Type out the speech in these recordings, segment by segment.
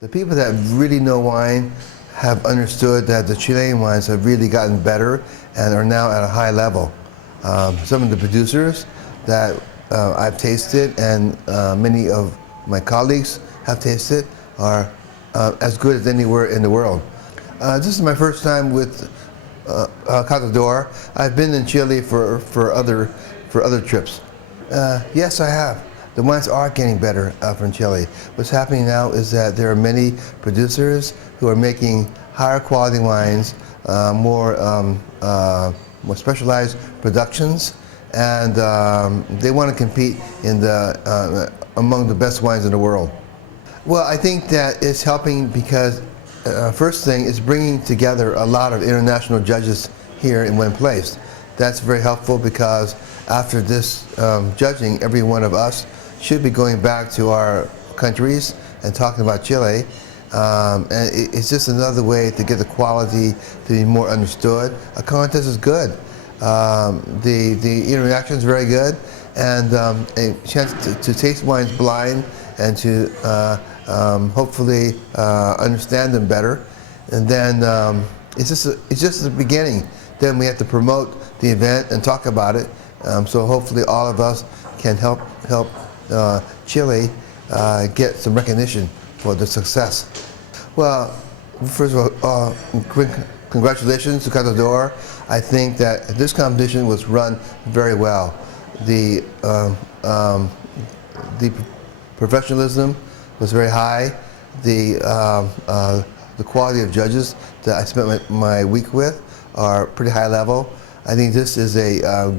The people that really know wine have understood that the Chilean wines have really gotten better and are now at a high level. Some of the producers that I've tasted and many of my colleagues have tasted are as good as anywhere in the world. This is my first time with Catad'Or. I've been in Chile for other trips. Yes, I have. The wines are getting better from Chile. What's happening now is that there are many producers who are making higher quality wines, more specialized productions, and they want to compete in among the best wines in the world. Well, I think that it's helping because first thing is bringing together a lot of international judges here in one place. That's very helpful because after this judging, every one of us should be going back to our countries and talking about Chile. And it's just another way to get the quality to be more understood. A contest is good. The interaction is very good, and a chance to taste wines blind and to hopefully understand them better. And then it's just the beginning. Then we have to promote the event and talk about it. So hopefully all of us can help Chile get some recognition for the success. Well, first of all, congratulations to Catad'Or. I think that this competition was run very well. The professionalism was very high. The quality of judges that I spent my week with are pretty high level. I think this is a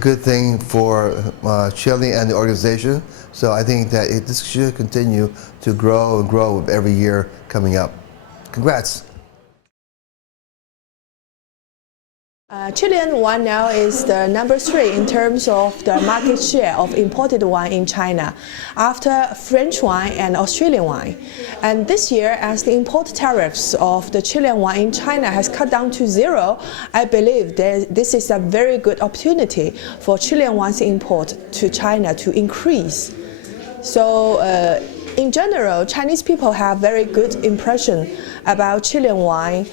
good thing for Chile and the organization. So I think that this should continue to grow and grow with every year coming up. Congrats. Chilean wine now is the number 3 in terms of the market share of imported wine in China, after French wine and Australian wine. And this year, as the import tariffs of the Chilean wine in China has cut down to 0, I believe this is a very good opportunity for Chilean wine's import to China to increase. So in general, Chinese people have very good impression about Chilean wine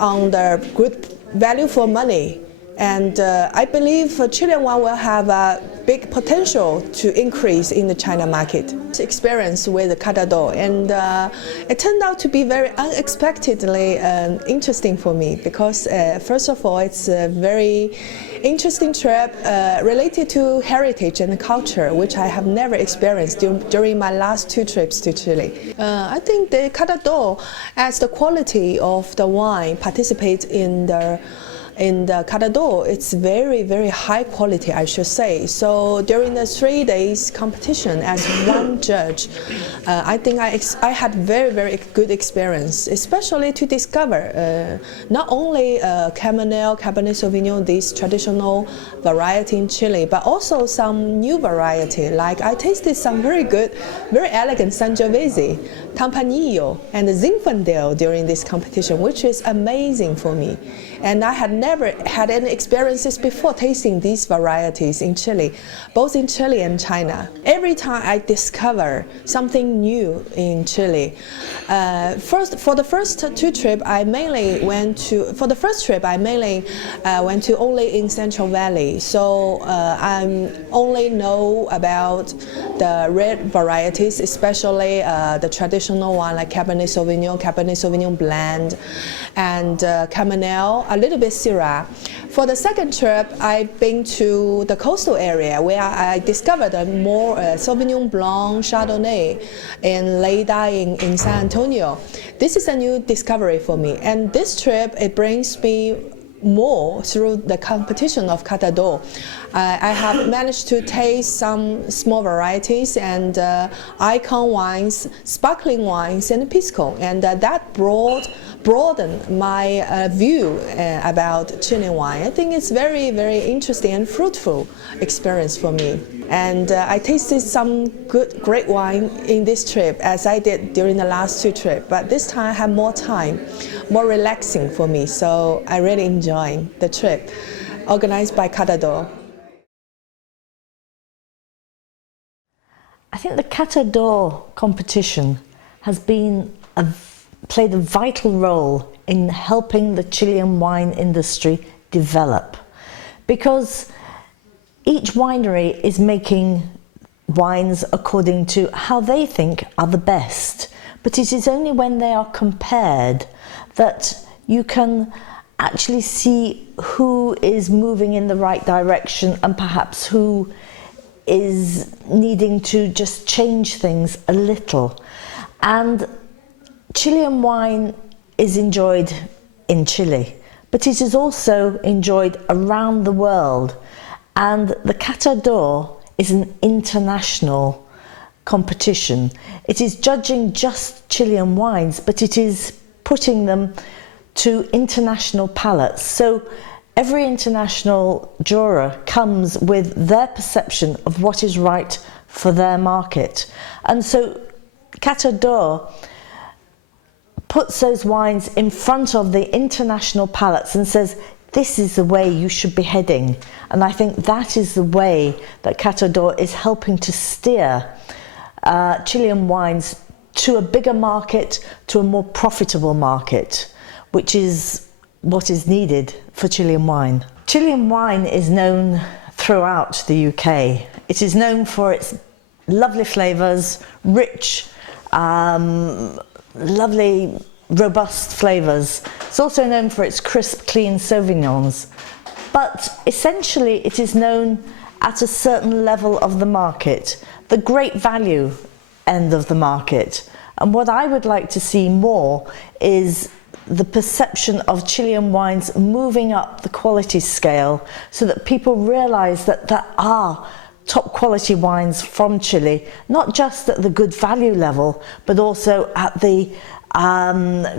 on the good value for money, and I believe Chilean wine will have a big potential to increase in the China market. Experience with Catad'Or, and it turned out to be very unexpectedly interesting for me because first of all, it's a very interesting trip related to heritage and culture, which I have never experienced during my last 2 trips to Chile. I think the Catad'Or, as the quality of the wine participates in the Catad'Or, it's very, very high quality, I should say. So during the 3 days competition as one judge, I think I had very, very good experience, especially to discover not only Cabernet Sauvignon, this traditional variety in Chile, but also some new variety. Like I tasted some very good, very elegant Sangiovese, Tempranillo, and Zinfandel during this competition, which is amazing for me. And I had never had any experiences before tasting these varieties in Chile, both in Chile and China. Every time I discover something new in Chile. For the first 2 trips, I mainly went to only in Central Valley. So I only know about the red varieties, especially the traditional one like Cabernet Sauvignon blend, and Cabernet, a little bit Syrah. For the second trip, I've been to the coastal area where I discovered more Sauvignon Blanc, Chardonnay in Lleida in San Antonio. This is a new discovery for me, and this trip, it brings me more through the competition of Catad'Or. I have managed to taste some small varieties and icon wines, sparkling wines, and pisco, and that broadened my view about Chilean wine. I think it's very, very interesting and fruitful experience for me. And I tasted some great wine in this trip, as I did during the last 2 trips. But this time I have more time, more relaxing for me. So I really enjoy the trip organized by Catad'Or. I think the Catad'Or competition has played a vital role in helping the Chilean wine industry develop, because each winery is making wines according to how they think are the best, but it is only when they are compared that you can actually see who is moving in the right direction and perhaps who is needing to just change things a little. And Chilean wine is enjoyed in Chile, but it is also enjoyed around the world. And the Catad'Or is an international competition. It is judging just Chilean wines, but it is putting them to international palates. So every international juror comes with their perception of what is right for their market. And so Catad'Or puts those wines in front of the international palates and says, this is the way you should be heading. And I think that is the way that Catad'Or is helping to steer Chilean wines to a bigger market, to a more profitable market, which is what is needed for Chilean wine. Chilean wine is known throughout the UK. It is known for its lovely flavours, rich, lovely, robust flavours. It's also known for its crisp, clean Sauvignons. But essentially it is known at a certain level of the market, the great value end of the market. And what I would like to see more is the perception of Chilean wines moving up the quality scale so that people realise that there are top quality wines from Chile, not just at the good value level, but also at the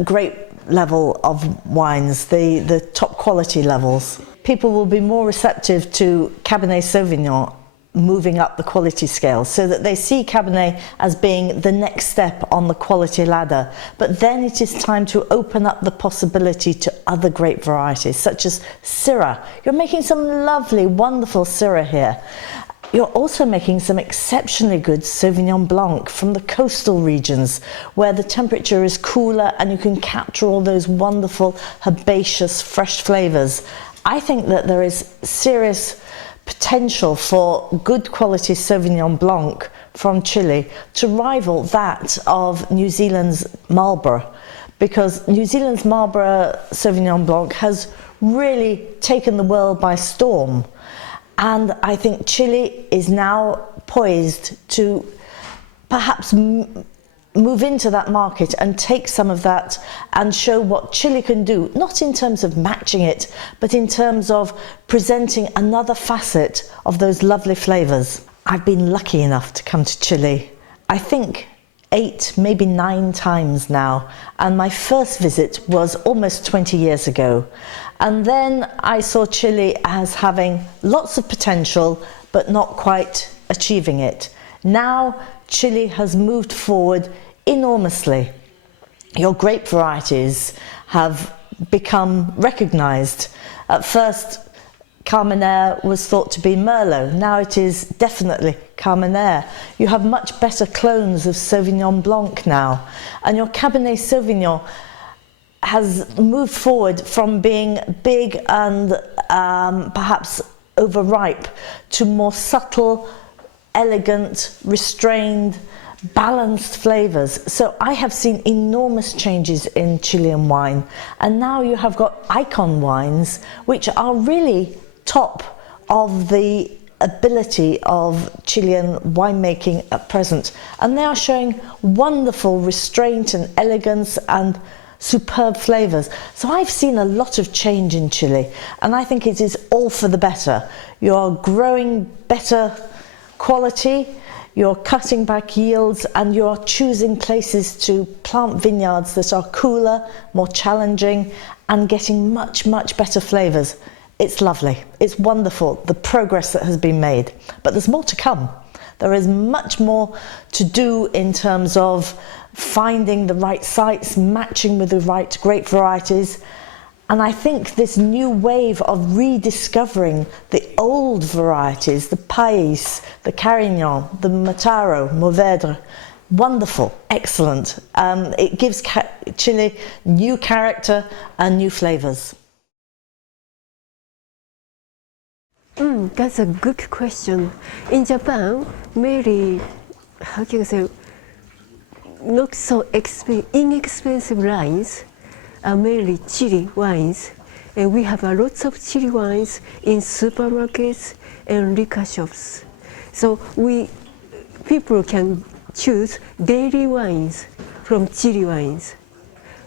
great level of wines, the top quality levels. People will be more receptive to Cabernet Sauvignon moving up the quality scale, so that they see Cabernet as being the next step on the quality ladder. But then it is time to open up the possibility to other grape varieties, such as Syrah. You're making some lovely, wonderful Syrah here. You're also making some exceptionally good Sauvignon Blanc from the coastal regions, where the temperature is cooler and you can capture all those wonderful herbaceous fresh flavours. I think that there is serious potential for good quality Sauvignon Blanc from Chile to rival that of New Zealand's Marlborough, because New Zealand's Marlborough Sauvignon Blanc has really taken the world by storm. And I think Chile is now poised to perhaps move into that market and take some of that and show what Chile can do, not in terms of matching it, but in terms of presenting another facet of those lovely flavours. I've been lucky enough to come to Chile, I think 8, maybe 9 times now, and my first visit was almost 20 years ago. And then I saw Chile as having lots of potential, but not quite achieving it. Now Chile has moved forward enormously. Your grape varieties have become recognised. At first, Carmenere was thought to be Merlot. Now it is definitely Carmenere. You have much better clones of Sauvignon Blanc now. And your Cabernet Sauvignon has moved forward from being big and perhaps overripe to more subtle, elegant, restrained, balanced flavours. So I have seen enormous changes in Chilean wine, and now you have got icon wines which are really top of the ability of Chilean winemaking at present, and they are showing wonderful restraint and elegance and superb flavours. So I've seen a lot of change in Chile, and I think it is all for the better. You're growing better quality, you're cutting back yields, and you're choosing places to plant vineyards that are cooler, more challenging, and getting much, much better flavours. It's lovely. It's wonderful, the progress that has been made. But there's more to come. There is much more to do in terms of finding the right sites, matching with the right grape varieties, And I think this new wave of rediscovering the old varieties, the Pais, the Carignan, the Mataro, Mourvèdre, wonderful, excellent. It gives Chile new character and new flavours. That's a good question. In Japan, mainly, how can I say, not so inexpensive wines are mainly chili wines. And we have lots of chili wines in supermarkets and liquor shops. So people can choose daily wines from chili wines.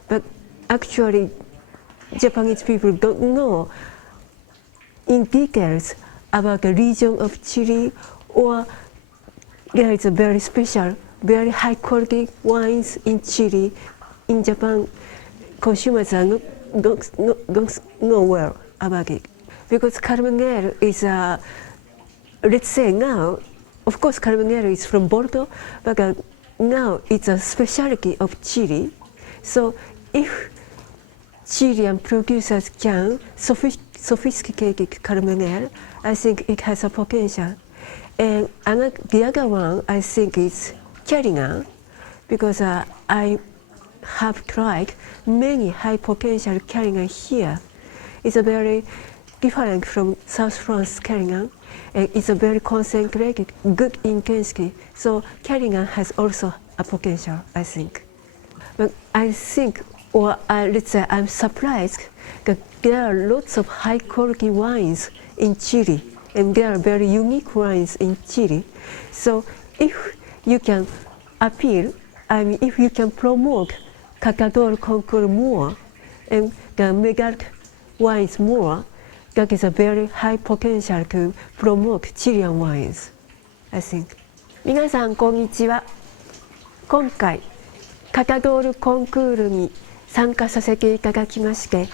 But actually, Japanese people don't know in details about the region of Chile, or there is a very special, very high quality wines in Chile. In Japan, consumers are don't know well about it. Because Carmenere is let's say now, of course Carmenere is from Bordeaux, but now it's a specialty of Chile. So if Chilean producers can sophisticated Carmenere, I think it has a potential. And the other one I think is Carignan, because I have tried many high potential Carignan here. It's a very different from South France Carignan, and it's a very concentrated, good intensity. So Carignan has also a potential, I think. But I think, or let's say I'm surprised that there are lots of high quality wines in Chile, and there are very unique wines in Chile. So if you can appeal, if you can promote Catad'Or concours more and the mega wines more, that is a very high potential to promote Chilean wines, I think. 皆さんこんにちは。今回カタドールコンクールに参加させていただきまして、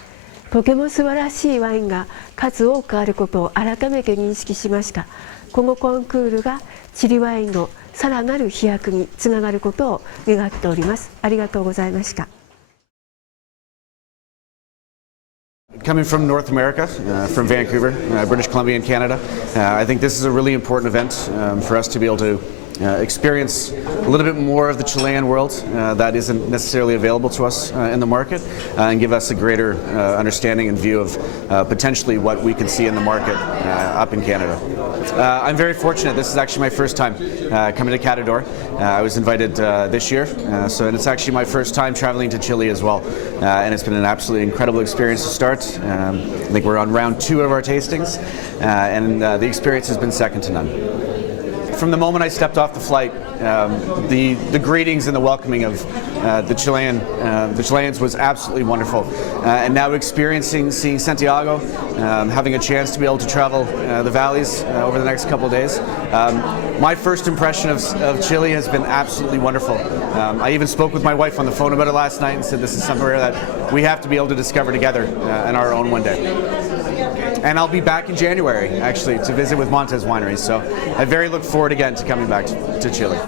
とても素晴らしいワインが数多くあることを改めて認識しました。このコンクールがチリワインのさらなる飛躍につながることを願っております。ありがとうございました。Coming from North America, from Vancouver, British Columbia and Canada, I think this is a really important event for us to be able to experience a little bit more of the Chilean world that isn't necessarily available to us in the market, and give us a greater understanding and view of potentially what we can see in the market up in Canada. I'm very fortunate. This is actually my first time coming to Catad'Or. I was invited this year, and it's actually my first time traveling to Chile as well, and it's been an absolutely incredible experience to start. I think we're on round 2 of our tastings, and the experience has been second to none. From the moment I stepped off the flight, the greetings and the welcoming of the Chileans was absolutely wonderful. And now seeing Santiago, having a chance to be able to travel the valleys over the next couple of days. My first impression of Chile has been absolutely wonderful. I even spoke with my wife on the phone about it last night and said this is somewhere that we have to be able to discover together on our own one day. And I'll be back in January, actually, to visit with Montes Winery. So I very look forward again to coming back to Chile.